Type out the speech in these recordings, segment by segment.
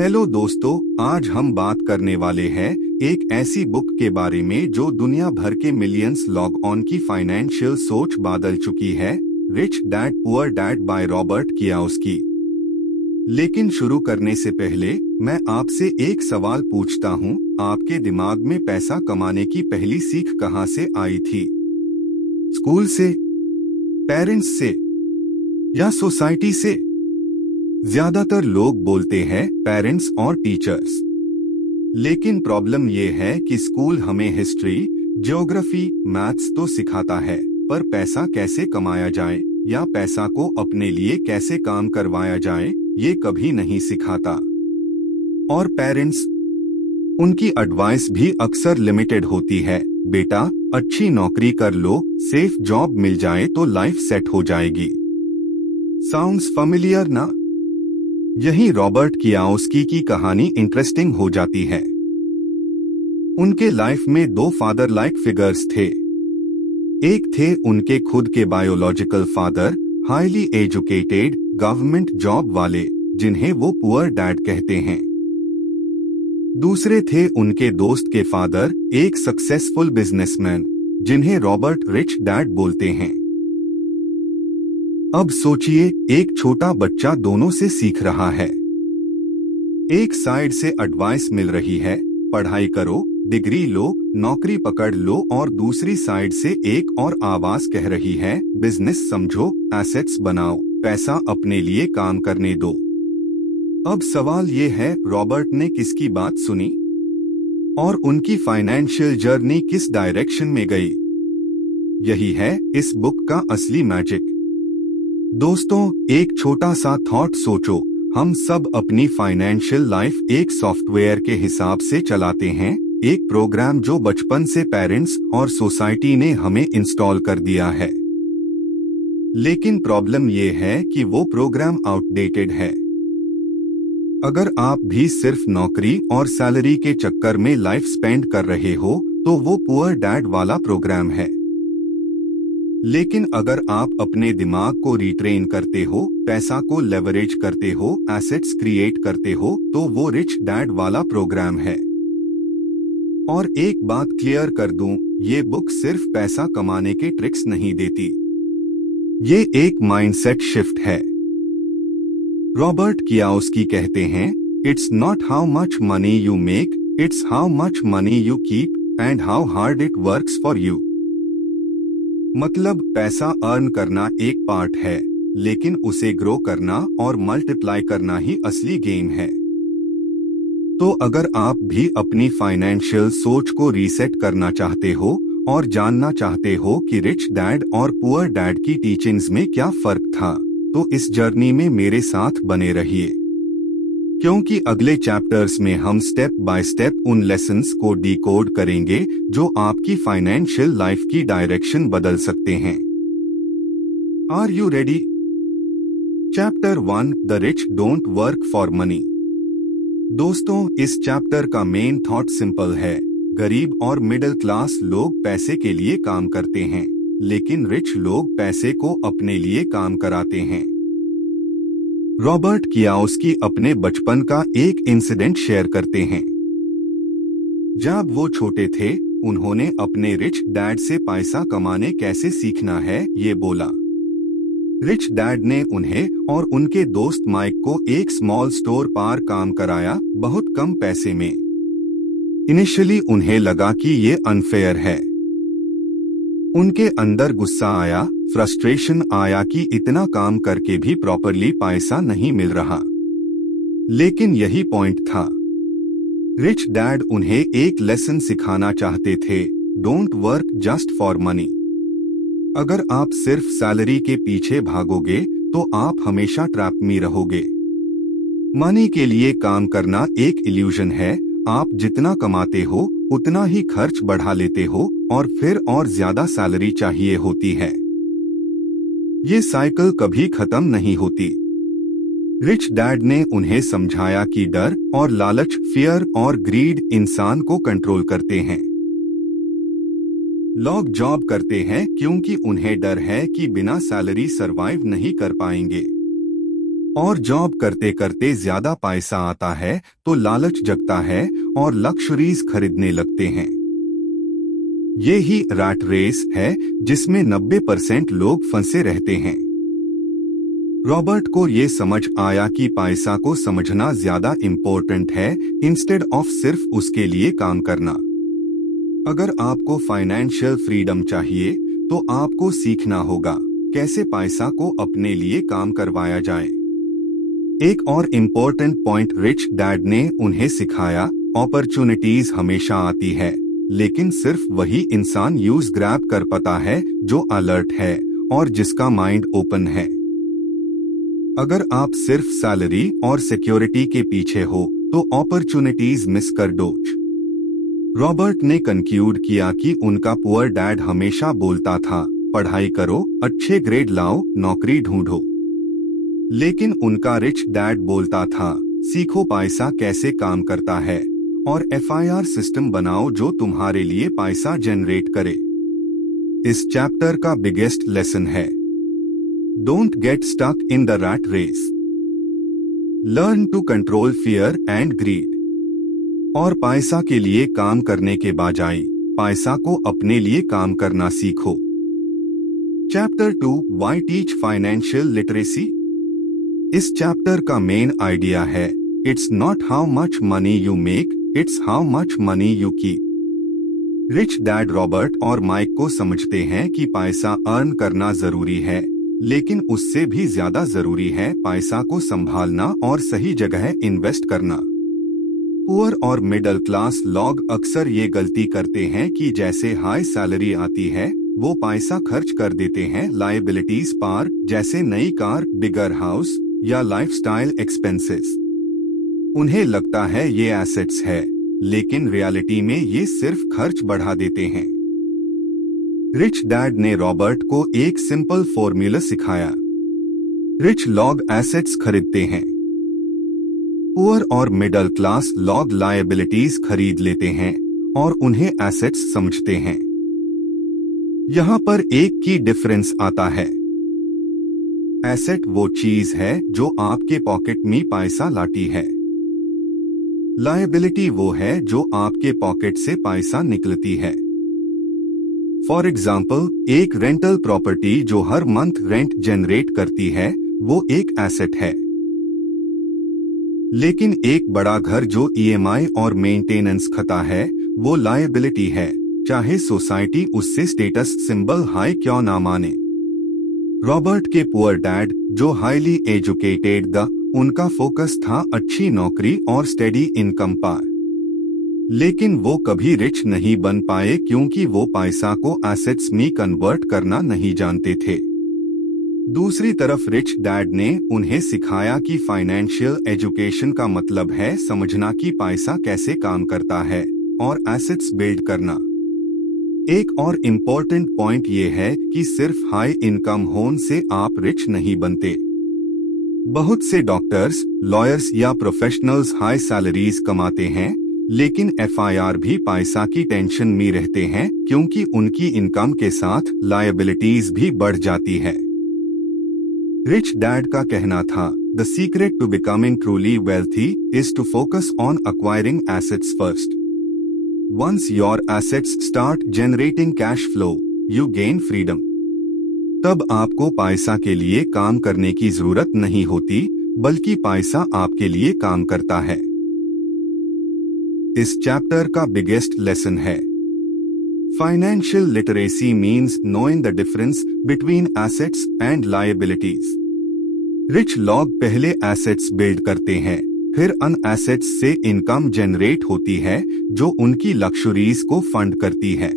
Hello दोस्तों, आज हम बात करने वाले हैं एक ऐसी बुक के बारे में जो दुनिया भर के मिलियंस लॉग ऑन की फाइनेंशियल सोच बदल चुकी है। Rich dad poor dad by Robert Kiyosaki. लेकिन शुरू करने से पहले मैं आपसे एक सवाल पूछता हूँ, आपके दिमाग में पैसा कमाने की पहली सीख कहाँ से आई थी? स्कूल से, पेरेंट्स से या सोसाइटी से? ज्यादातर लोग बोलते हैं पेरेंट्स और टीचर्स। लेकिन प्रॉब्लम ये है कि स्कूल हमें हिस्ट्री, ज्योग्राफी, मैथ्स तो सिखाता है, पर पैसा कैसे कमाया जाए या पैसा को अपने लिए कैसे काम करवाया जाए ये कभी नहीं सिखाता। और पेरेंट्स, उनकी एडवाइस भी अक्सर लिमिटेड होती है। बेटा, अच्छी नौकरी कर लो, सेफ जॉब मिल जाए तो लाइफ सेट हो जाएगी। साउंड्स फेमिलियर ना? यही रॉबर्ट कियोसाकी की कहानी इंटरेस्टिंग हो जाती है। उनके लाइफ में दो फादर लाइक फिगर्स थे। एक थे उनके खुद के biological father, highly educated government job वाले, जिन्हें वो पुअर डैड कहते हैं। दूसरे थे उनके दोस्त के फादर, एक सक्सेसफुल बिजनेसमैन, जिन्हें रॉबर्ट रिच डैड बोलते हैं। अब सोचिए, एक छोटा बच्चा दोनों से सीख रहा है। एक साइड से एडवाइस मिल रही है, पढ़ाई करो, डिग्री लो, नौकरी पकड़ लो, और दूसरी साइड से एक और आवाज कह रही है, बिजनेस समझो, एसेट्स बनाओ, पैसा अपने लिए काम करने दो। अब सवाल ये है, रॉबर्ट ने किसकी बात सुनी और उनकी फाइनेंशियल जर्नी किस डायरेक्शन में गई? यही है इस बुक का असली मैजिक। दोस्तों, एक छोटा सा थॉट सोचो, हम सब अपनी फाइनेंशियल लाइफ एक सॉफ्टवेयर के हिसाब से चलाते हैं, एक प्रोग्राम जो बचपन से पेरेंट्स और सोसाइटी ने हमें इंस्टॉल कर दिया है। लेकिन प्रॉब्लम ये है कि वो प्रोग्राम आउटडेटेड है। अगर आप भी सिर्फ नौकरी और सैलरी के चक्कर में लाइफ स्पेंड कर रहे हो तो वो पुअर डैड वाला प्रोग्राम है। लेकिन अगर आप अपने दिमाग को रिट्रेन करते हो, पैसा को लेवरेज करते हो, एसेट्स क्रिएट करते हो, तो वो रिच डैड वाला प्रोग्राम है। और एक बात क्लियर कर दूं, ये बुक सिर्फ पैसा कमाने के ट्रिक्स नहीं देती। ये एक माइंडसेट शिफ्ट है। रॉबर्ट कियोसाकी कहते हैं, it's not how much money you make, it's how much money you keep and how hard it works for you. मतलब पैसा अर्न करना एक पार्ट है, लेकिन उसे ग्रो करना और मल्टीप्लाई करना ही असली गेम है। तो अगर आप भी अपनी फाइनेंशियल सोच को रीसेट करना चाहते हो और जानना चाहते हो कि रिच डैड और पुअर डैड की टीचिंग्स में क्या फर्क था, तो इस जर्नी में मेरे साथ बने रहिए, क्योंकि अगले चैप्टर्स में हम स्टेप बाय स्टेप उन लेसन्स को डिकोड करेंगे जो आपकी फाइनेंशियल लाइफ की डायरेक्शन बदल सकते हैं। Are you ready? Chapter 1, the rich don't work for money. दोस्तों, इस चैप्टर का मेन थॉट सिंपल है। गरीब और मिडिल क्लास लोग पैसे के लिए काम करते हैं, लेकिन रिच लोग पैसे को अपने लिए काम कराते हैं। रॉबर्ट कियोसाकी अपने बचपन का एक इंसिडेंट शेयर करते हैं। जब वो छोटे थे, उन्होंने अपने रिच डैड से पैसा कमाने कैसे सीखना है ये बोला। रिच डैड ने उन्हें और उनके दोस्त माइक को एक स्मॉल स्टोर पर काम कराया, बहुत कम पैसे में। इनिशियली उन्हें लगा कि ये अनफेयर है। उनके अंदर गुस्सा आया, फ्रस्ट्रेशन आया कि इतना काम करके भी प्रॉपरली पैसा नहीं मिल रहा। लेकिन यही पॉइंट था। रिच डैड उन्हें एक लेसन सिखाना चाहते थे, don't work just for money. अगर आप सिर्फ सैलरी के पीछे भागोगे तो आप हमेशा ट्रैप में रहोगे। मनी के लिए काम करना एक इल्यूजन है। आप जितना कमाते हो उतना ही खर्च बढ़ा लेते हो और फिर और ज्यादा सैलरी चाहिए होती है। ये साइकिल कभी खत्म नहीं होती। रिच डैड ने उन्हें समझाया कि डर और लालच, फियर और ग्रीड इंसान को कंट्रोल करते हैं। लोग जॉब करते हैं क्योंकि उन्हें डर है कि बिना सैलरी सरवाइव नहीं कर पाएंगे। और जॉब करते करते ज्यादा पैसा आता है तो लालच जगता है और लक्सरीज खरीदने लगते हैं। ये ही रैट रेस है जिसमें 90% लोग फंसे रहते हैं। रॉबर्ट को ये समझ आया कि पैसा को समझना ज्यादा इम्पोर्टेंट है इंस्टेड ऑफ सिर्फ उसके लिए काम करना। अगर आपको फाइनेंशियल फ्रीडम चाहिए तो आपको सीखना होगा कैसे पैसा को अपने लिए काम करवाया जाए। एक और इम्पोर्टेंट पॉइंट रिच डैड ने उन्हें सिखाया, अपॉर्चुनिटीज हमेशा आती है लेकिन सिर्फ वही इंसान यूज ग्रैब कर पाता है जो अलर्ट है और जिसका माइंड ओपन है। अगर आप सिर्फ सैलरी और सिक्योरिटी के पीछे हो तो अपॉर्चुनिटीज मिस कर दोगे। रॉबर्ट ने कंक्लूड किया कि उनका पुअर डैड हमेशा बोलता था, पढ़ाई करो, अच्छे ग्रेड लाओ, नौकरी ढूंढो। लेकिन उनका रिच डैड बोलता था, सीखो पैसा कैसे काम करता है और FIR सिस्टम बनाओ जो तुम्हारे लिए पैसा जनरेट करे। इस चैप्टर का बिगेस्ट लेसन है, don't get stuck in the rat race, learn to control fear and greed. और पैसा के लिए काम करने के बजाय पैसा को अपने लिए काम करना सीखो। Chapter 2 why teach financial literacy. इस चैप्टर का मेन आइडिया है, it's not how much money you make, it's how much money you keep. Rich dad Robert और माइक को समझते हैं कि पैसा अर्न करना जरूरी है लेकिन उससे भी ज्यादा जरूरी है पैसा को संभालना और सही जगह इन्वेस्ट करना। पुअर और मिडिल क्लास लोग अक्सर ये गलती करते हैं कि जैसे हाई सैलरी आती है वो पैसा खर्च कर देते हैं लायबिलिटीज पर, जैसे नई कार, बिगर हाउस या लाइफस्टाइल एक्सपेंसेस। उन्हें लगता है ये एसेट्स है लेकिन रियलिटी में ये सिर्फ खर्च बढ़ा देते हैं। रिच डैड ने रॉबर्ट को एक सिंपल फॉर्मूला सिखाया, रिच लोग एसेट्स खरीदते हैं, पुअर और मिडिल क्लास लोग लायबिलिटीज खरीद लेते हैं और उन्हें एसेट्स समझते हैं। यहाँ पर एक की डिफरेंस आता है, एसेट वो चीज है जो आपके पॉकेट में पैसा लाती है, लायबिलिटी वो है जो आपके पॉकेट से पैसा निकलती है। फॉर एग्जाम्पल, एक रेंटल प्रॉपर्टी जो हर मंथ रेंट जनरेट करती है वो एक एसेट है, लेकिन एक बड़ा घर जो EMI और मेंटेनेंस खाता है वो लायबिलिटी है, चाहे सोसाइटी उससे स्टेटस सिंबल हाई क्यों ना माने। रॉबर्ट के पुअर डैड जो हाईली एजुकेटेड द, उनका फोकस था अच्छी नौकरी और स्टेडी इनकम पर, लेकिन वो कभी रिच नहीं बन पाए क्योंकि वो पैसा को एसेट्स में कन्वर्ट करना नहीं जानते थे। दूसरी तरफ रिच डैड ने उन्हें सिखाया कि फाइनेंशियल एजुकेशन का मतलब है समझना कि पैसा कैसे काम करता है और एसेट्स बिल्ड करना। एक और इम्पोर्टेंट पॉइंट ये है कि सिर्फ हाई इनकम होने से आप रिच नहीं बनते। बहुत से डॉक्टर्स, लॉयर्स या प्रोफेशनल्स हाई सैलरीज कमाते हैं लेकिन FIR भी पैसा की टेंशन में रहते हैं क्योंकि उनकी इनकम के साथ लायबिलिटीज भी बढ़ जाती है। रिच डैड का कहना था, the secret to becoming truly wealthy is to focus on acquiring assets first. Once your assets start generating cash flow, you gain freedom. तब आपको पैसा के लिए काम करने की जरूरत नहीं होती बल्कि पैसा आपके लिए काम करता है। इस चैप्टर का बिगेस्ट लेसन है, financial literacy means knowing the difference between assets and liabilities. Rich लोग पहले एसेट्स बिल्ड करते हैं, फिर अन एसेट्स से इनकम जनरेट होती है जो उनकी लक्सरीज को फंड करती है।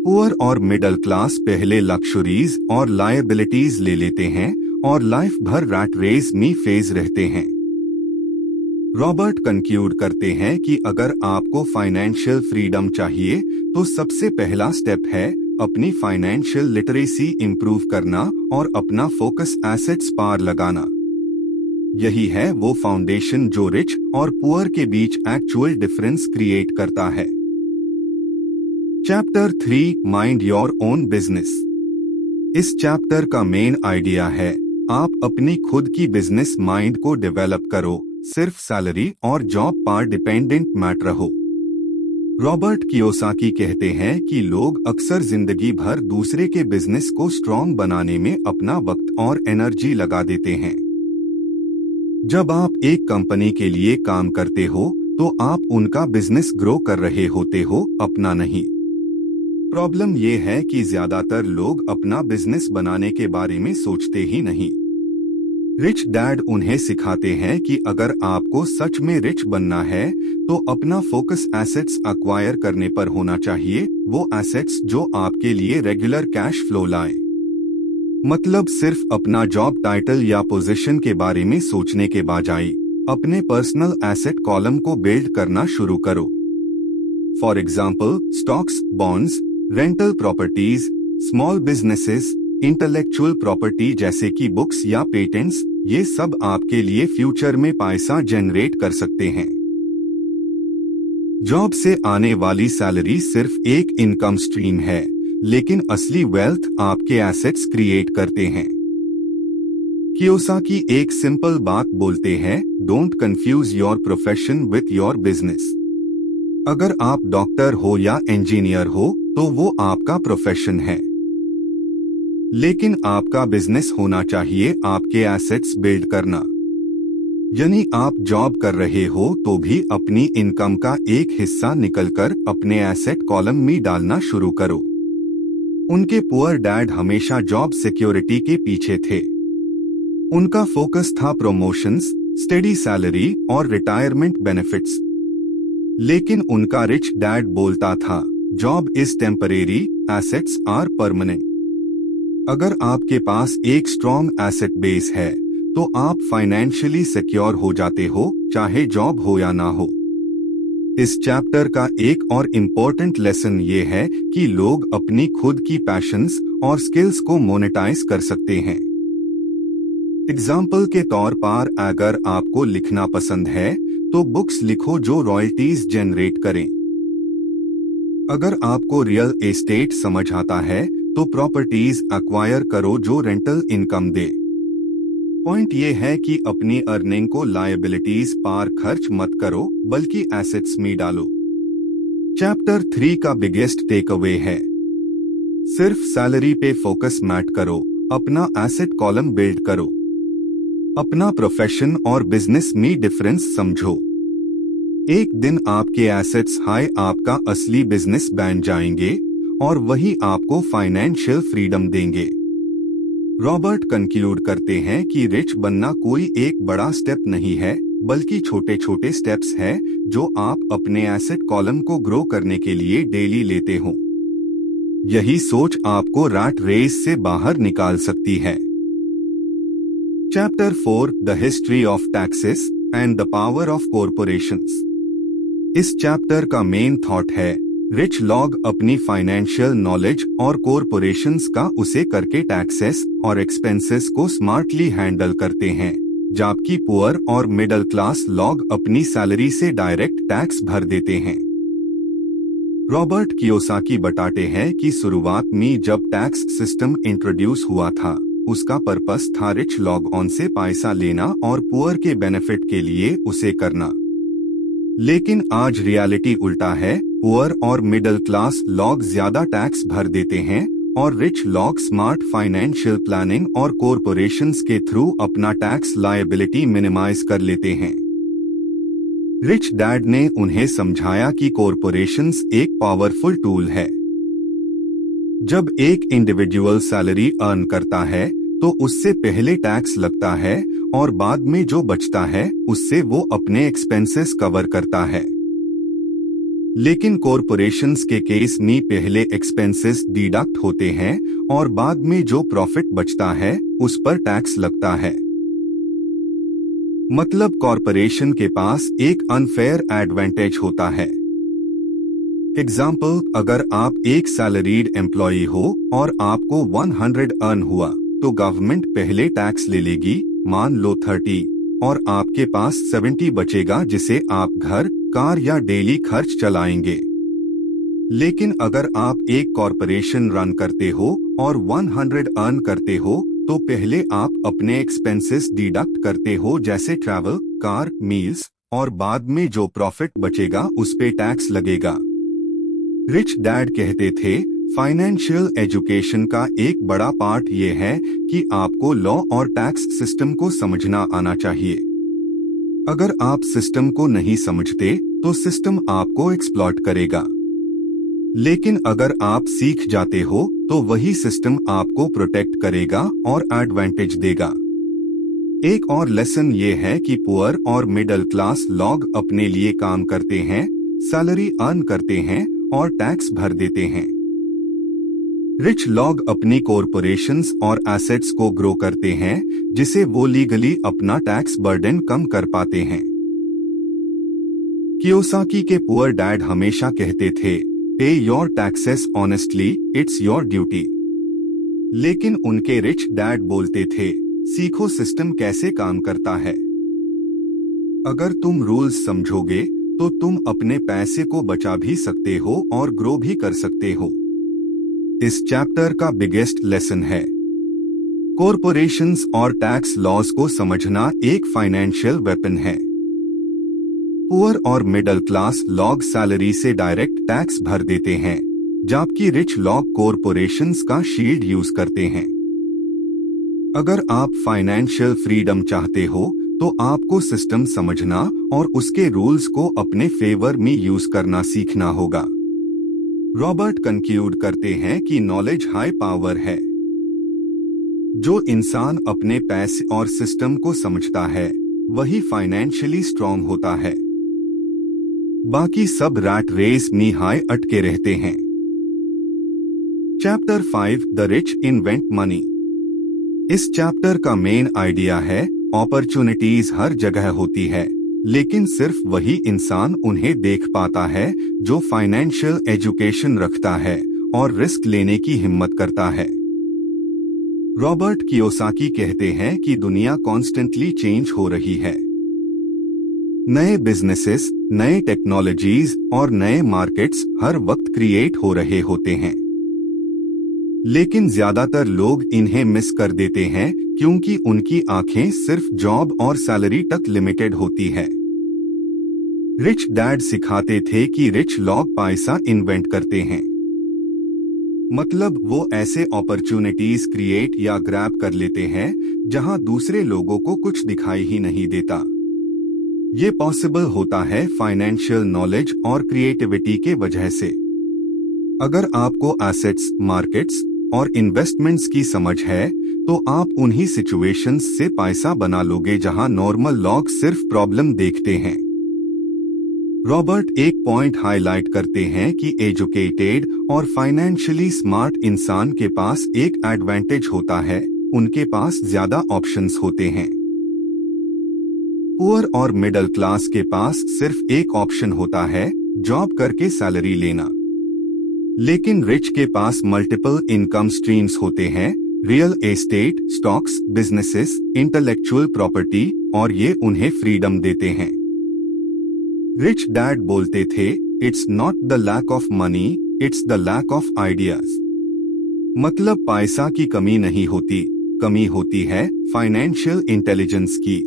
पुअर और मिडिल क्लास पहले लक्सरीज और लायबिलिटीज ले लेते हैं और लाइफ भर रैट रेस में फेज रहते हैं। रॉबर्ट कंक्लूड करते हैं कि अगर आपको फाइनेंशियल फ्रीडम चाहिए तो सबसे पहला स्टेप है अपनी फाइनेंशियल लिटरेसी इंप्रूव करना और अपना फोकस एसेट्स पर लगाना। यही है वो फाउंडेशन जो रिच और पुअर के बीच एक्चुअल डिफरेंस क्रिएट करता है। Chapter 3 mind your own business. इस चैप्टर का मेन आइडिया है, आप अपनी खुद की बिजनेस माइंड को डेवलप करो, सिर्फ सैलरी और जॉब पर डिपेंडेंट मत रहो। रॉबर्ट कियोसाकी कहते हैं कि लोग अक्सर जिंदगी भर दूसरे के बिजनेस को स्ट्रॉन्ग बनाने में अपना वक्त और एनर्जी लगा देते हैं। जब आप एक कंपनी के लिए काम करते हो तो आप उनका बिजनेस ग्रो कर रहे होते हो, अपना नहीं। प्रॉब्लम ये है कि ज्यादातर लोग अपना बिजनेस बनाने के बारे में सोचते ही नहीं। रिच डैड उन्हें सिखाते हैं कि अगर आपको सच में रिच बनना है तो अपना फोकस एसेट्स एक्वायर करने पर होना चाहिए, वो एसेट्स जो आपके लिए रेगुलर कैश फ्लो लाए। मतलब सिर्फ अपना जॉब टाइटल या पोजीशन के बारे में सोचने के बजाय अपने पर्सनल एसेट कॉलम को बिल्ड करना शुरू करो। For example, stocks, bonds, rental properties, small businesses, intellectual property जैसे कि बुक्स या पेटेंट्स, ये सब आपके लिए फ्यूचर में पैसा जनरेट कर सकते हैं। जॉब से आने वाली सैलरी सिर्फ एक इनकम स्ट्रीम है, लेकिन असली वेल्थ आपके एसेट्स क्रिएट करते हैं। कियोसाकी एक सिंपल बात बोलते हैं, don't confuse your profession with your business. अगर आप डॉक्टर हो या इंजीनियर हो तो वो आपका प्रोफेशन है, लेकिन आपका बिजनेस होना चाहिए आपके एसेट्स बिल्ड करना। यानी आप जॉब कर रहे हो तो भी अपनी इनकम का एक हिस्सा निकलकर अपने एसेट कॉलम में डालना शुरू करो। उनके पुअर डैड हमेशा जॉब सिक्योरिटी के पीछे थे। उनका फोकस था प्रमोशंस, स्टेडी सैलरी और रिटायरमेंट बेनिफिट्स। लेकिन उनका रिच डैड बोलता था, job is temporary, assets are permanent. अगर आपके पास एक स्ट्रॉन्ग एसेट बेस है तो आप फाइनेंशियली सिक्योर हो जाते हो, चाहे जॉब हो या ना हो। इस चैप्टर का एक और इम्पोर्टेंट लेसन ये है कि लोग अपनी खुद की पैशंस और स्किल्स को मोनेटाइज कर सकते हैं। एग्जाम्पल के तौर पर, अगर आपको लिखना पसंद है तो बुक्स लिखो जो रॉयल्टीज जनरेट करें। अगर आपको रियल एस्टेट समझ आता है तो प्रॉपर्टीज एक्वायर करो जो रेंटल इनकम दे। पॉइंट ये है कि अपनी अर्निंग को लायबिलिटीज पर खर्च मत करो, बल्कि एसेट्स में डालो। चैप्टर 3 का बिगेस्ट टेक अवे है, सिर्फ सैलरी पे फोकस मत करो, अपना एसेट कॉलम बिल्ड करो। अपना प्रोफेशन और बिजनेस में डिफरेंस समझो। एक दिन आपके एसेट्स हाई आपका असली बिजनेस बन जाएंगे और वही आपको फाइनेंशियल फ्रीडम देंगे। रॉबर्ट कंक्लूड करते हैं कि रिच बनना कोई एक बड़ा स्टेप नहीं है, बल्कि छोटे छोटे स्टेप्स हैं जो आप अपने एसेट कॉलम को ग्रो करने के लिए डेली लेते हो। यही सोच आपको रैट रेस से बाहर निकाल सकती है। Chapter 4, the history of taxes and the power of corporations. इस चैप्टर का मेन थॉट है, रिच लोग अपनी फाइनेंशियल नॉलेज और कॉरपोरेशंस का उसे करके टैक्सेस और एक्सपेंसेस को स्मार्टली हैंडल करते हैं, जबकि पुअर और मिडिल क्लास लोग अपनी सैलरी से डायरेक्ट टैक्स भर देते हैं। रॉबर्ट कियोसाकी बताते हैं कि शुरुआत में जब टैक्स सिस्टम इंट्रोड्यूस हुआ था, उसका पर्पस था रिच लोगों से पैसा लेना और पुअर के बेनिफिट के लिए उसे करना। लेकिन आज रियलिटी उल्टा है, पुअर और मिडिल क्लास लोग ज्यादा टैक्स भर देते हैं और रिच लोग स्मार्ट फाइनेंशियल प्लानिंग और कॉरपोरेशंस के थ्रू अपना टैक्स लायबिलिटी मिनिमाइज कर लेते हैं। रिच डैड ने उन्हें समझाया कि कॉरपोरेशंस एक पावरफुल टूल है। जब एक इंडिविजुअल सैलरी अर्न करता है तो उससे पहले टैक्स लगता है और बाद में जो बचता है उससे वो अपने एक्सपेंसेस कवर करता है। लेकिन कॉरपोरेशंस के केस में पहले एक्सपेंसेस डिडक्ट होते हैं और बाद में जो प्रॉफिट बचता है उस पर टैक्स लगता है। मतलब कॉरपोरेशन के पास एक अनफेयर एडवांटेज होता है। एग्जाम्पल, अगर आप एक सैलरीड एम्प्लॉई हो और आपको 100 अर्न हुआ तो गवर्नमेंट पहले टैक्स ले लेगी, मान लो 30, और आपके पास 70 बचेगा जिसे आप घर, कार या डेली खर्च चलाएंगे। लेकिन अगर आप एक कॉरपोरेशन रन करते हो और 100 अर्न करते हो तो पहले आप अपने एक्सपेंसेस डिडक्ट करते हो, जैसे ट्रैवल, कार, मील्स, और बाद में जो प्रॉफिट बचेगा उस पे टैक्स लगेगा। रिच डैड कहते थे, फाइनेंशियल एजुकेशन का एक बड़ा पार्ट ये है कि आपको लॉ और टैक्स सिस्टम को समझना आना चाहिए। अगर आप सिस्टम को नहीं समझते तो सिस्टम आपको एक्सप्लॉइट करेगा, लेकिन अगर आप सीख जाते हो तो वही सिस्टम आपको प्रोटेक्ट करेगा और एडवांटेज देगा। एक और लेसन ये है कि पुअर और मिडिल क्लास लोग अपने लिए काम करते हैं, सैलरी अर्न करते हैं और टैक्स भर देते हैं। रिच लोग अपनी कॉरपोरेशंस और एसेट्स को ग्रो करते हैं, जिसे वो लीगली अपना टैक्स बर्डन कम कर पाते हैं। कियोसाकी के पुअर डैड हमेशा कहते थे, पे your taxes honestly, it's your duty. लेकिन उनके रिच डैड बोलते थे, सीखो सिस्टम कैसे काम करता है। अगर तुम रूल्स समझोगे तो तुम अपने पैसे को बचा भी सकते हो और ग्रो भी कर सकते हो। इस चैप्टर का बिगेस्ट लेसन है, कॉरपोरेशंस और टैक्स लॉज को समझना एक फाइनेंशियल वेपन है। पुअर और मिडिल क्लास लोग सैलरी से डायरेक्ट टैक्स भर देते हैं, जबकि रिच लोग कॉरपोरेशंस का शील्ड यूज करते हैं। अगर आप फाइनेंशियल फ्रीडम चाहते हो तो आपको सिस्टम समझना और उसके रूल्स को अपने फेवर में यूज करना सीखना होगा। रॉबर्ट कंक्लूड करते हैं कि नॉलेज हाई पावर है। जो इंसान अपने पैसे और सिस्टम को समझता है वही फाइनेंशियली स्ट्रांग होता है। बाकी सब रैट रेस में हाई अटके रहते हैं। Chapter 5 the rich invent money. इस चैप्टर का मेन आइडिया है, अपॉर्चुनिटीज हर जगह होती है, लेकिन सिर्फ वही इंसान उन्हें देख पाता है जो फाइनेंशियल एजुकेशन रखता है और रिस्क लेने की हिम्मत करता है। रॉबर्ट कियोसाकी कहते हैं कि दुनिया कॉन्स्टेंटली चेंज हो रही है। नए बिजनेसेस, नए टेक्नोलॉजीज और नए मार्केट्स हर वक्त क्रिएट हो रहे होते हैं, लेकिन ज्यादातर लोग इन्हें मिस कर देते हैं क्योंकि उनकी आंखें सिर्फ जॉब और सैलरी तक लिमिटेड होती है। रिच डैड सिखाते थे कि रिच लोग पैसा इन्वेंट करते हैं, मतलब वो ऐसे अपॉर्चुनिटीज क्रिएट या ग्रैब कर लेते हैं जहां दूसरे लोगों को कुछ दिखाई ही नहीं देता। ये पॉसिबल होता है फाइनेंशियल नॉलेज और क्रिएटिविटी के वजह से। अगर आपको एसेट्स, मार्केट्स और इन्वेस्टमेंट्स की समझ है तो आप उन्हीं सिचुएशंस से पैसा बना लोगे जहां नॉर्मल लोग सिर्फ प्रॉब्लम देखते हैं। रॉबर्ट एक पॉइंट हाईलाइट करते हैं कि एजुकेटेड और फाइनेंशियली स्मार्ट इंसान के पास एक एडवांटेज होता है, उनके पास ज्यादा ऑप्शंस होते हैं। पुअर और मिडिल क्लास के पास सिर्फ एक ऑप्शन होता है, जॉब करके सैलरी लेना। लेकिन रिच के पास मल्टीपल इनकम स्ट्रीम्स होते हैं, real estate, stocks, businesses, intellectual property, और ये उन्हें फ्रीडम देते हैं। रिच डैड बोलते थे, it's not the lack of money, it's the lack of ideas. मतलब पैसा की कमी नहीं होती, कमी होती है फाइनेंशियल इंटेलिजेंस की।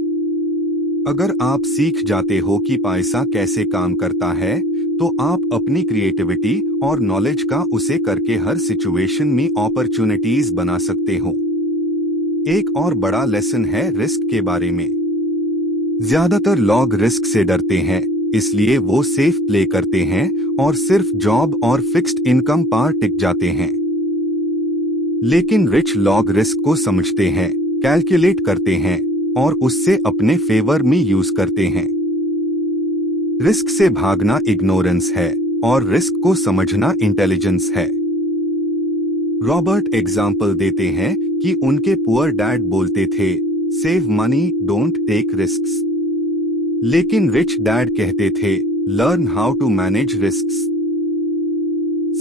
अगर आप सीख जाते हो कि पैसा कैसे काम करता है तो आप अपनी क्रिएटिविटी और नॉलेज का उसे करके हर सिचुएशन में अपॉर्चुनिटीज बना सकते हो। एक और बड़ा लेसन है रिस्क के बारे में। ज्यादातर लोग रिस्क से डरते हैं, इसलिए वो सेफ प्ले करते हैं और सिर्फ जॉब और फिक्स्ड इनकम पर टिक जाते हैं। लेकिन रिच लोग रिस्क को समझते हैं, कैलकुलेट करते हैं और उससे अपने फेवर में यूज करते हैं। रिस्क से भागना इग्नोरेंस है और रिस्क को समझना इंटेलिजेंस है। रॉबर्ट एग्जाम्पल देते हैं कि उनके पुअर डैड बोलते थे, save money, don't take risks. लेकिन रिच डैड कहते थे, learn how to manage risks.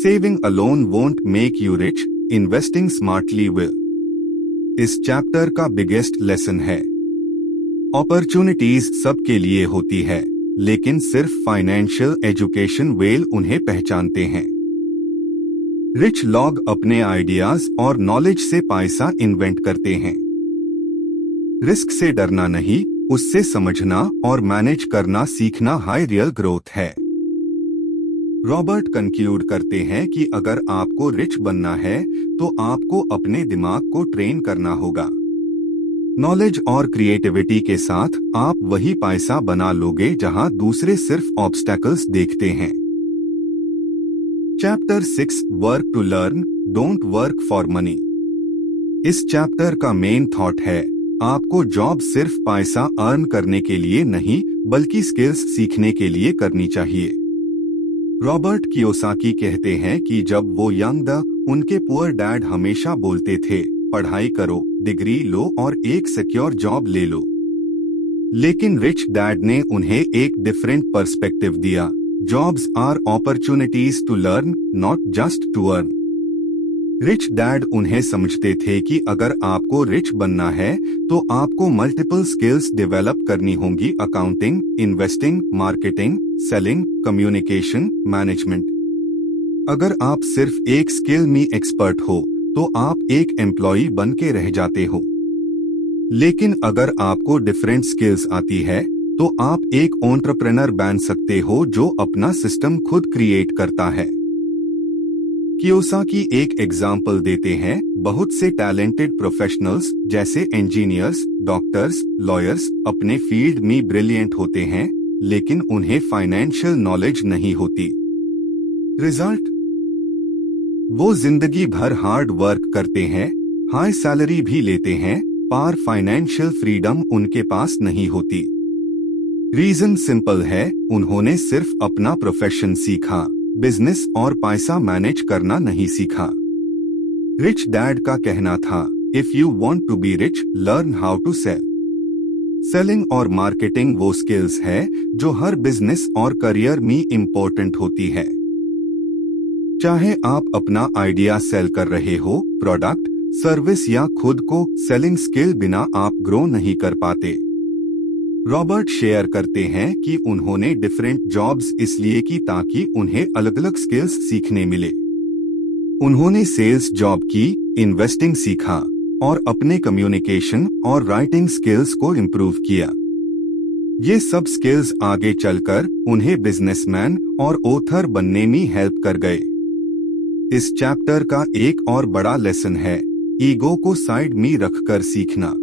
Saving alone won't make you rich, investing smartly will. इस चैप्टर का बिगेस्ट लेसन है, अपॉर्चुनिटीज सबके लिए होती है, लेकिन सिर्फ फाइनेंशियल एजुकेशन वेल उन्हें पहचानते हैं। रिच लोग अपने आइडियाज और नॉलेज से पैसा इन्वेंट करते हैं। रिस्क से डरना नहीं, उससे समझना और मैनेज करना सीखना हाई रियल ग्रोथ है। रॉबर्ट कंक्लूड करते हैं कि अगर आपको रिच बनना है तो आपको अपने दिमाग को ट्रेन करना होगा। नॉलेज और क्रिएटिविटी के साथ आप वही पैसा बना लोगे जहां दूसरे सिर्फ ऑब्स्टैकल्स देखते हैं। Chapter 6 work to learn, don't work for money. इस चैप्टर का मेन थॉट है आपको जॉब सिर्फ पैसा अर्न करने के लिए नहीं बल्कि स्किल्स सीखने के लिए करनी चाहिए। रॉबर्ट कियोसाकी कहते हैं कि जब वो यंग थे उनके पुअर डैड हमेशा बोलते थे पढ़ाई करो, डिग्री लो और एक सिक्योर जॉब ले लो। लेकिन रिच डैड ने उन्हें एक डिफरेंट पर्सपेक्टिव दिया। Jobs are opportunities to learn, not just to earn. Rich dad उन्हें समझते थे कि अगर आपको रिच बनना है तो आपको मल्टीपल स्किल्स डेवलप करनी होंगी, accounting, investing, marketing, selling, communication, management. अगर आप सिर्फ एक स्किल में एक्सपर्ट हो तो आप एक एम्प्लॉई बन के रह जाते हो। लेकिन अगर आपको डिफरेंट स्किल्स आती है तो आप एक एंटरप्रेन्योर बन सकते हो जो अपना सिस्टम खुद क्रिएट करता है। कियोसाकी एक एग्जाम्पल देते हैं, बहुत से टैलेंटेड प्रोफेशनल्स जैसे इंजीनियर्स, डॉक्टर्स, लॉयर्स अपने फील्ड में ब्रिलियंट होते हैं लेकिन उन्हें फाइनेंशियल नॉलेज नहीं होती। रिजल्ट, वो जिंदगी भर हार्ड वर्क करते हैं, हाई सैलरी भी लेते हैं, पर फाइनेंशियल फ्रीडम उनके पास नहीं होती। रीजन सिंपल है, उन्होंने सिर्फ अपना प्रोफेशन सीखा, बिजनेस और पैसा मैनेज करना नहीं सीखा। रिच डैड का कहना था, if you want to be rich, learn how to sell. Selling और मार्केटिंग वो स्किल्स है जो हर बिजनेस और करियर में इम्पोर्टेंट होती है। चाहे आप अपना आइडिया सेल कर रहे हो, प्रोडक्ट, सर्विस या खुद को, सेलिंग स्किल बिना आप ग्रो नहीं कर पाते। रॉबर्ट शेयर करते हैं कि उन्होंने डिफरेंट जॉब्स इसलिए की ताकि उन्हें अलग अलग स्किल्स सीखने मिले। उन्होंने सेल्स जॉब की, इन्वेस्टिंग सीखा और अपने कम्युनिकेशन और राइटिंग स्किल्स को इम्प्रूव किया। ये सब स्किल्स आगे चलकर उन्हें बिजनेसमैन और ऑथर बनने में हेल्प कर गए। इस चैप्टर का एक और बड़ा लेसन है, ईगो को साइड में रखकर सीखना।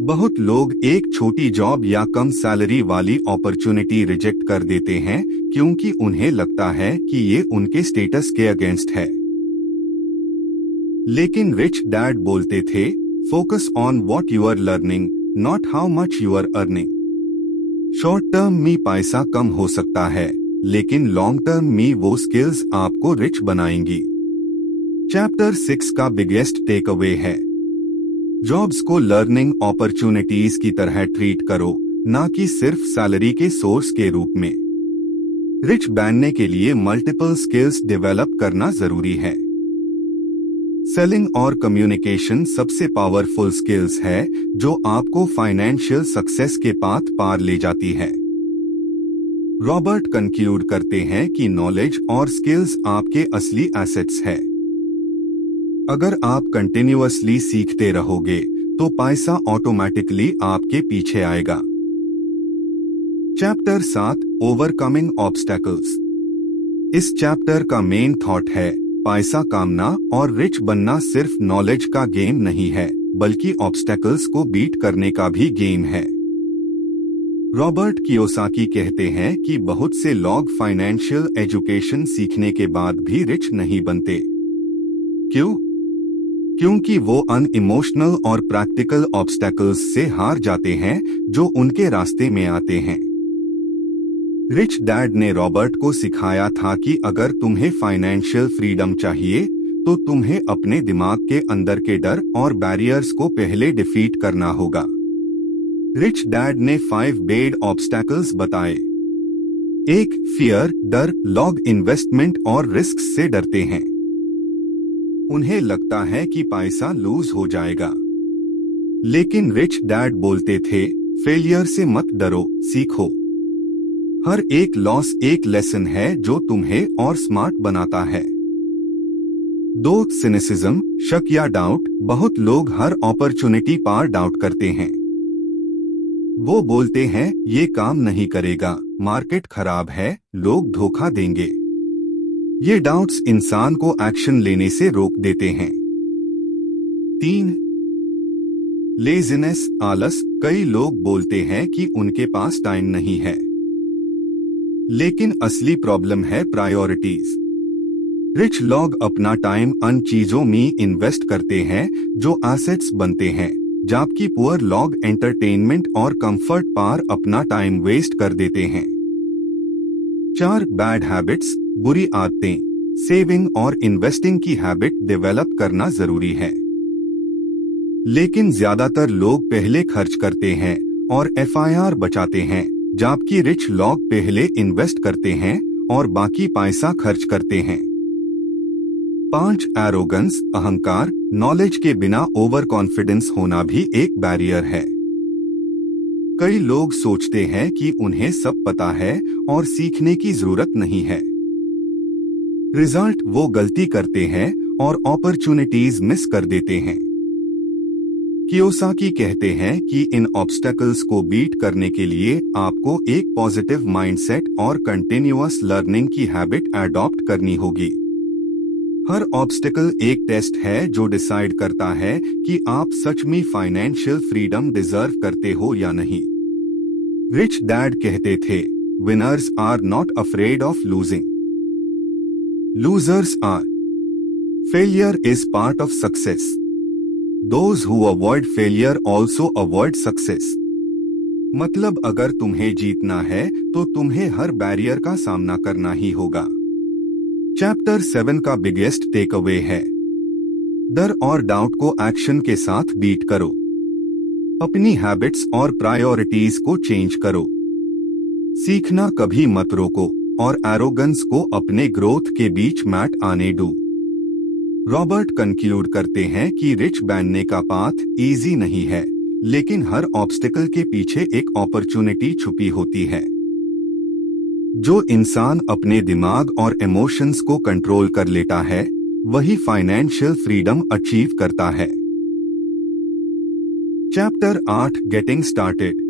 बहुत लोग एक छोटी जॉब या कम सैलरी वाली अपॉर्चुनिटी रिजेक्ट कर देते हैं क्योंकि उन्हें लगता है कि ये उनके स्टेटस के अगेंस्ट है। लेकिन रिच डैड बोलते थे, focus on what you are learning, not how much you are earning. Short term में पैसा कम हो सकता है लेकिन लॉन्ग टर्म में वो स्किल्स आपको रिच बनाएंगी। चैप्टर 6 का बिगेस्ट टेक अवे है, जॉब्स को लर्निंग अपॉर्चुनिटीज की तरह ट्रीट करो, ना कि सिर्फ सैलरी के सोर्स के रूप में। रिच बनने के लिए मल्टीपल स्किल्स डेवलप करना जरूरी है। सेलिंग और कम्युनिकेशन सबसे पावरफुल स्किल्स है जो आपको फाइनेंशियल सक्सेस के पाथ पार ले जाती है। रॉबर्ट कंक्लूड करते हैं कि नॉलेज और स्किल्स आपके असली एसेट्स है। अगर आप कंटिन्यूअसली सीखते रहोगे तो पैसा ऑटोमेटिकली आपके पीछे आएगा। Chapter 7 overcoming obstacles. इस चैप्टर का मेन थॉट है पैसा कामना और रिच बनना सिर्फ नॉलेज का गेम नहीं है बल्कि ऑब्स्टैकल्स को बीट करने का भी गेम है। रॉबर्ट कियोसाकी कहते हैं कि बहुत से लोग फाइनेंशियल एजुकेशन सीखने के बाद भी रिच नहीं बनते। क्यों? क्योंकि वो अनइमोशनल और प्रैक्टिकल ऑब्स्टैकल्स से हार जाते हैं जो उनके रास्ते में आते हैं। रिच डैड ने रॉबर्ट को सिखाया था कि अगर तुम्हें फाइनेंशियल फ्रीडम चाहिए तो तुम्हें अपने दिमाग के अंदर के डर और बैरियर्स को पहले डिफीट करना होगा। रिच डैड ने 5 बेड ऑब्स्टैकल्स बताए। 1. फियर, डर, लोग इन्वेस्टमेंट और रिस्क से डरते हैं। उन्हें लगता है कि पैसा लूज हो जाएगा। लेकिन रिच डैड बोलते थे, फेलियर से मत डरो, सीखो। हर एक लॉस एक लेसन है जो तुम्हें और स्मार्ट बनाता है। दो, सिनिसिज्म, शक या डाउट। बहुत लोग हर अपॉर्चुनिटी पर डाउट करते हैं। वो बोलते हैं ये काम नहीं करेगा, मार्केट खराब है, लोग धोखा देंगे। ये डाउट्स इंसान को एक्शन लेने से रोक देते हैं। 3, लेजीनेस, आलस। कई लोग बोलते हैं कि उनके पास टाइम नहीं है, लेकिन असली प्रॉब्लम है प्रायोरिटीज। रिच लोग अपना टाइम उन चीजों में इन्वेस्ट करते हैं जो एसेट्स बनते हैं, जबकि पुअर लोग एंटरटेनमेंट और कंफर्ट पर अपना टाइम वेस्ट कर देते हैं। 4, बैड हैबिट्स, बुरी आदतें। सेविंग और इन्वेस्टिंग की हैबिट डेवलप करना जरूरी है, लेकिन ज्यादातर लोग पहले खर्च करते हैं और एफआईआर बचाते हैं, जबकि रिच लोग पहले इन्वेस्ट करते हैं और बाकी पैसा खर्च करते हैं। 5, एरोगेंस, अहंकार। नॉलेज के बिना ओवर कॉन्फिडेंस होना भी एक बैरियर है। कई लोग सोचते हैं कि उन्हें सब पता है और सीखने की जरूरत नहीं है। रिजल्ट वो गलती करते हैं और अपॉर्चुनिटीज मिस कर देते हैं। कियोसाकी कहते हैं कि इन ऑब्स्टेकल्स को बीट करने के लिए आपको एक पॉजिटिव माइंडसेट और कंटिन्यूअस लर्निंग की हैबिट अडॉप्ट करनी होगी। हर ऑब्स्टेकल एक टेस्ट है जो डिसाइड करता है कि आप सच में फाइनेंशियल फ्रीडम डिजर्व करते हो या नहीं। रिच डैड कहते थे, winners are not afraid of losing, losers are. Failure is part of success, those who avoid failure also avoid success. मतलब अगर तुम्हें जीतना है तो तुम्हें हर बैरियर का सामना करना ही होगा। चैप्टर 7 का बिगेस्ट टेक अवे है, डर और डाउट को एक्शन के साथ बीट करो। अपनी हैबिट्स और प्रायोरिटीज को चेंज करो। सीखना कभी मत रोको और एरोगेंस को अपने ग्रोथ के बीच मैट आने दो। रॉबर्ट कंक्लूड करते हैं कि रिच बनने का पाथ इजी नहीं है, लेकिन हर ऑब्स्टिकल के पीछे एक अपॉर्चुनिटी छुपी होती है। जो इंसान अपने दिमाग और इमोशंस को कंट्रोल कर लेता है, वही फाइनेंशियल फ्रीडम अचीव करता है। Chapter 8, getting started.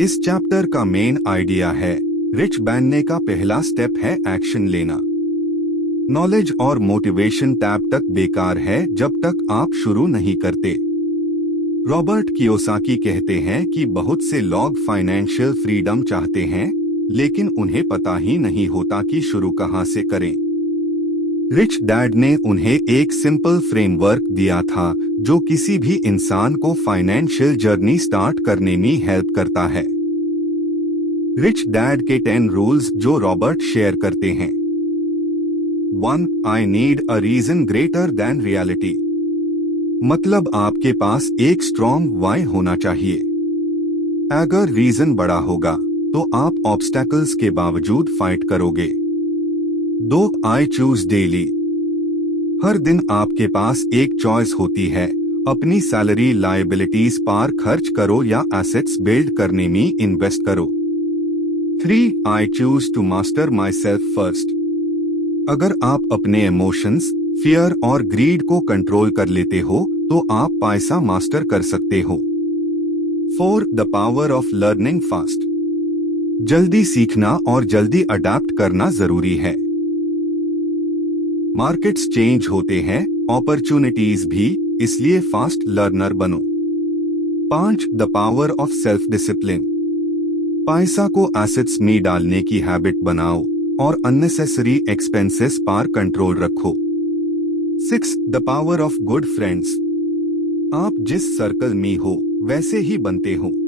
इस चैप्टर का मेन आइडिया है, रिच बनने का पहला स्टेप है एक्शन लेना। नॉलेज और मोटिवेशन तब तक बेकार है जब तक आप शुरू नहीं करते। रॉबर्ट कियोसाकी कहते हैं कि बहुत से लोग फाइनेंशियल फ्रीडम चाहते हैं, लेकिन उन्हें पता ही नहीं होता कि शुरू कहां से करें। रिच डैड ने उन्हें एक सिंपल फ्रेमवर्क दिया था जो किसी भी इंसान को फाइनेंशियल जर्नी स्टार्ट करने में हेल्प करता है। रिच डैड के 10 रूल्स जो रॉबर्ट शेयर करते हैं। 1, I need a reason greater than reality. मतलब आपके पास एक स्ट्रॉन्ग वाई होना चाहिए। अगर रीजन बड़ा होगा तो आप ऑब्स्टेकल्स के बावजूद फाइट करोगे। 2, आई चूज डेली। हर दिन आपके पास एक चॉइस होती है, अपनी सैलरी लायबिलिटीज पर खर्च करो या एसेट्स बिल्ड करने में इन्वेस्ट करो। 3, I choose to master myself first. अगर आप अपने इमोशंस, फियर और ग्रीड को कंट्रोल कर लेते हो तो आप पैसा मास्टर कर सकते हो। 4, the power of learning fast. जल्दी सीखना और जल्दी अडैप्ट करना जरूरी है। मार्केट्स चेंज होते हैं, अपॉर्चुनिटीज भी, इसलिए फास्ट लर्नर बनो। 5, the power of self discipline. पैसा को एसेट्स में डालने की हैबिट बनाओ और अननेसेसरी एक्सपेंसेस पर कंट्रोल रखो। 6, the power of good friends. आप जिस सर्कल में हो वैसे ही बनते हो।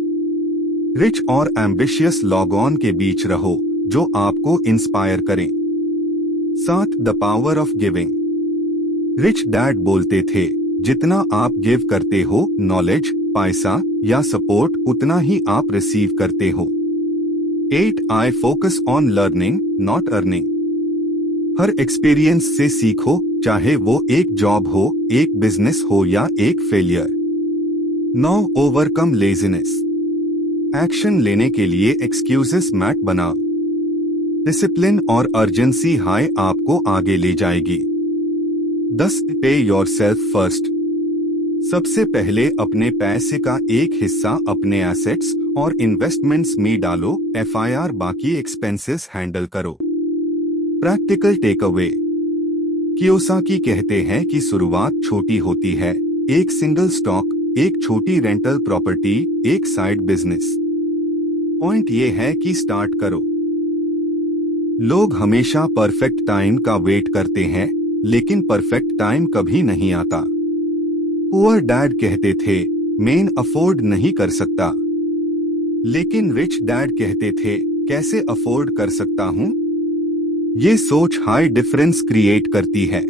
रिच और एम्बिशियस लॉग के बीच रहो जो आपको इंस्पायर करें। 7, the power of giving. Rich dad बोलते थे, जितना आप गिव करते हो, नॉलेज, पैसा या सपोर्ट, उतना ही आप रिसीव करते हो। 8, I focus on learning not earning. Her experience से सीखो, चाहे वो एक जॉब हो, एक बिजनेस हो या एक फेलियर। 9, overcome laziness. एक्शन लेने के लिए एक्सक्यूजेस मत बनाओ। डिसिप्लिन और अर्जेंसी हाई आपको आगे ले जाएगी। 10 पे योरसेल्फ फर्स्ट। सबसे पहले अपने पैसे का एक हिस्सा अपने एसेट्स और इन्वेस्टमेंट्स में डालो, FIR बाकी एक्सपेंसेस हैंडल करो। Practical takeaway. कियोसाकी कहते हैं कि शुरुआत छोटी होती है, एक सिंगल स्टॉक, एक छोटी रेंटल प्रॉपर्टी, एक साइड बिजनेस। पॉइंट ये है कि स्टार्ट करो। लोग हमेशा परफेक्ट टाइम का वेट करते हैं, लेकिन परफेक्ट टाइम कभी नहीं आता। पुअर डैड कहते थे, मैं अफोर्ड नहीं कर सकता, लेकिन रिच डैड कहते थे, कैसे अफोर्ड कर सकता हूं। ये सोच हाई डिफरेंस क्रिएट करती है।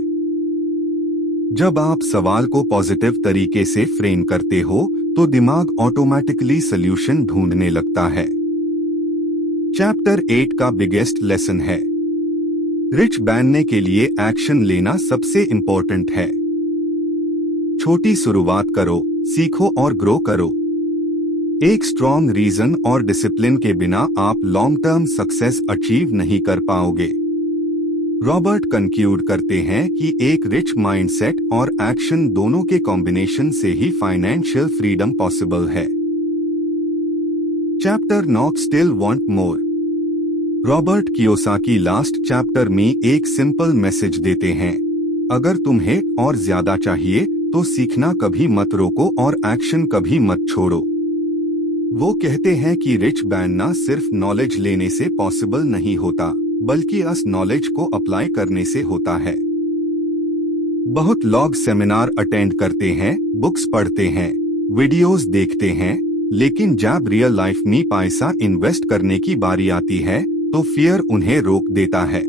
जब आप सवाल को पॉजिटिव तरीके से फ्रेम करते हो तो दिमाग ऑटोमेटिकली सॉल्यूशन ढूंढने लगता है। चैप्टर 8 का बिगेस्ट लेसन है, रिच बनने के लिए एक्शन लेना सबसे इंपॉर्टेंट है। छोटी शुरुआत करो, सीखो और ग्रो करो। एक स्ट्रॉन्ग रीजन और डिसिप्लिन के बिना आप लॉन्ग टर्म सक्सेस अचीव नहीं कर पाओगे। रॉबर्ट कंक्लूड करते हैं कि एक रिच माइंडसेट और एक्शन दोनों के कॉम्बिनेशन से ही फाइनेंशियल फ्रीडम पॉसिबल है। Chapter 9 still want more. Robert Kiyosaki last chapter में एक सिंपल मैसेज देते हैं, अगर तुम्हें और ज्यादा चाहिए तो सीखना कभी मत रोको और एक्शन कभी मत छोड़ो। वो कहते हैं कि रिच बनना सिर्फ नॉलेज लेने से पॉसिबल नहीं होता, बल्कि उस नॉलेज को अप्लाई करने से होता है। बहुत लोग सेमिनार अटेंड करते हैं, बुक्स पढ़ते हैं, वीडियोस देखते हैं, लेकिन जब रियल लाइफ में पैसा इन्वेस्ट करने की बारी आती है तो फियर उन्हें रोक देता है।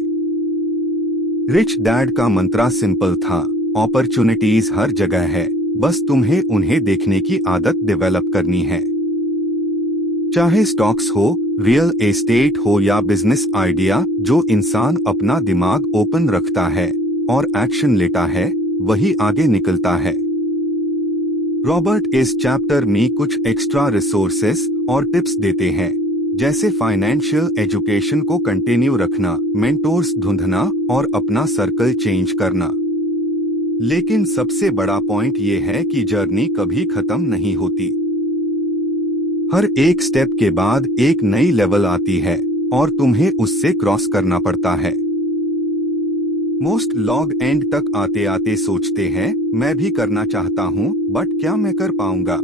रिच डैड का मंत्रा सिंपल था, अपॉर्चुनिटीज हर जगह है, बस तुम्हें उन्हें देखने की आदत डेवलप करनी है। चाहे स्टॉक्स हो, रियल एस्टेट हो या बिजनेस आइडिया, जो इंसान अपना दिमाग ओपन रखता है और एक्शन लेता है वही आगे निकलता है। रॉबर्ट इस चैप्टर में कुछ एक्स्ट्रा रिसोर्सेस और टिप्स देते हैं, जैसे फाइनेंशियल एजुकेशन को कंटिन्यू रखना, मेंटोर्स ढूंढना और अपना सर्कल चेंज करना। लेकिन सबसे बड़ा पॉइंट ये है कि जर्नी कभी खत्म नहीं होती। हर एक स्टेप के बाद एक नई लेवल आती है और तुम्हें उससे क्रॉस करना पड़ता है। मोस्ट लोग एंड तक आते आते सोचते हैं, मैं भी करना चाहता हूँ, बट क्या मैं कर पाऊंगा।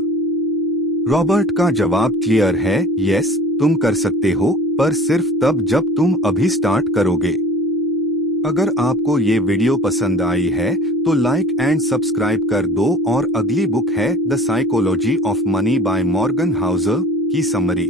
रॉबर्ट का जवाब क्लियर है, यस तुम कर सकते हो, पर सिर्फ तब जब तुम अभी स्टार्ट करोगे। अगर आपको ये वीडियो पसंद आई है तो लाइक एंड सब्सक्राइब कर दो और अगली बुक है the psychology of money by Morgan Housel की समरी।